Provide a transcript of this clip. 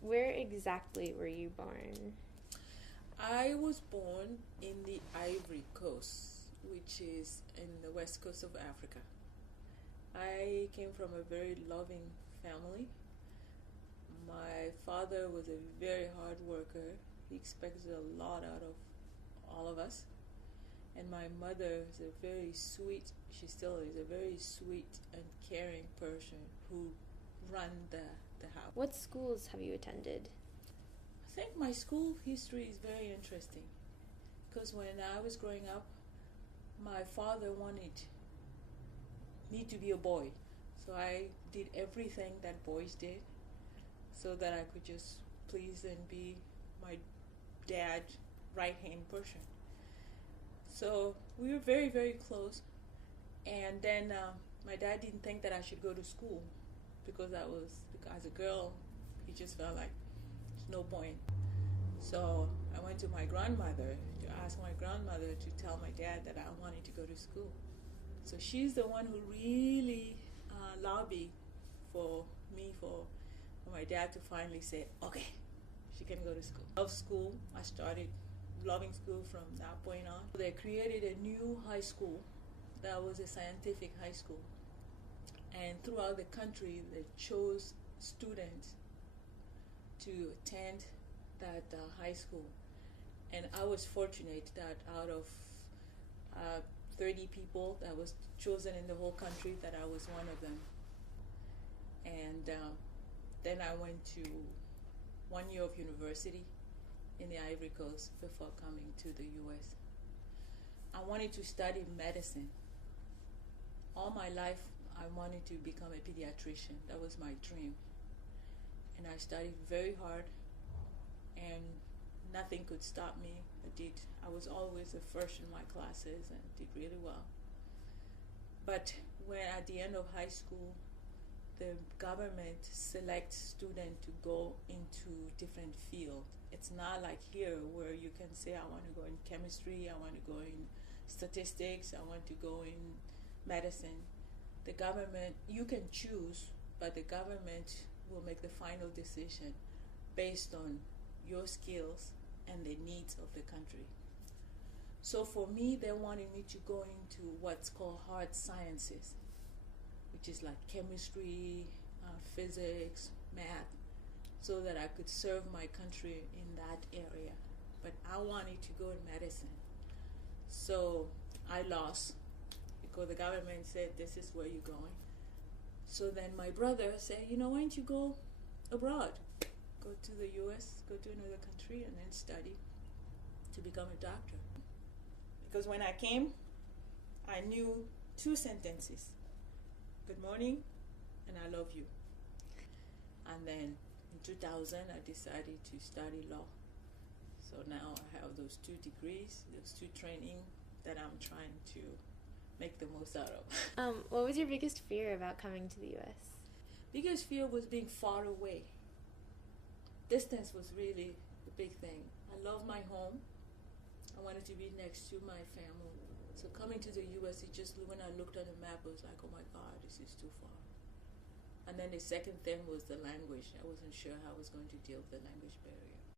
Where exactly were you born? I was born in the Ivory Coast, which is in the west coast of Africa. I came from a very loving family. My father was a very hard worker. He expected a lot out of all of us. And my mother is a very sweet, she still is a very sweet and caring person who ran the house. What schools have you attended? I think my school history is very interesting because when I was growing up, my father wanted me to be a boy. So I did everything that boys did so that I could just please and be my dad's right hand person. So we were very, very close. And then my dad didn't think that I should go to school because as a girl, he just felt like there's no point. So I went to my grandmother to ask my grandmother to tell my dad that I wanted to go to school. So she's the one who really lobbied for me, for my dad to finally say, okay, she can go to school. I love school. I started loving school from that point on. They created a new high school that was a scientific high school. And throughout the country, they chose students to attend that high school. And I was fortunate that out of 30 people that was chosen in the whole country, that I was one of them. And then I went to 1 year of university in the Ivory Coast before coming to the US. I wanted to study medicine. All my life, I wanted to become a pediatrician. That was my dream. And I studied very hard, and nothing could stop me. I was always the first in my classes and did really well. But when at the end of high school, the government selects students to go into different fields. It's not like here where you can say, I want to go in chemistry, I want to go in statistics, I want to go in medicine. The government, you can choose, but the government will make the final decision based on your skills and the needs of the country. So for me, they wanted me to go into what's called hard sciences, which is like chemistry, physics, math, so that I could serve my country in that area. But I wanted to go in medicine. So I lost because the government said, this is where you're going. So then my brother said, why don't you go abroad? Go to the US, go to another country, and then study to become a doctor. Because when I came, I knew 2 sentences. Good morning, and I love you. And then in 2000, I decided to study law. So now I have those 2 degrees, those 2 training that I'm trying to make the most out of. What was your biggest fear about coming to the US? Biggest fear was being far away. Distance was really the big thing. I love my home. I wanted to be next to my family. So coming to the US, when I looked at the map, I was like, oh my God, this is too far. And then the second thing was the language. I wasn't sure how I was going to deal with the language barrier.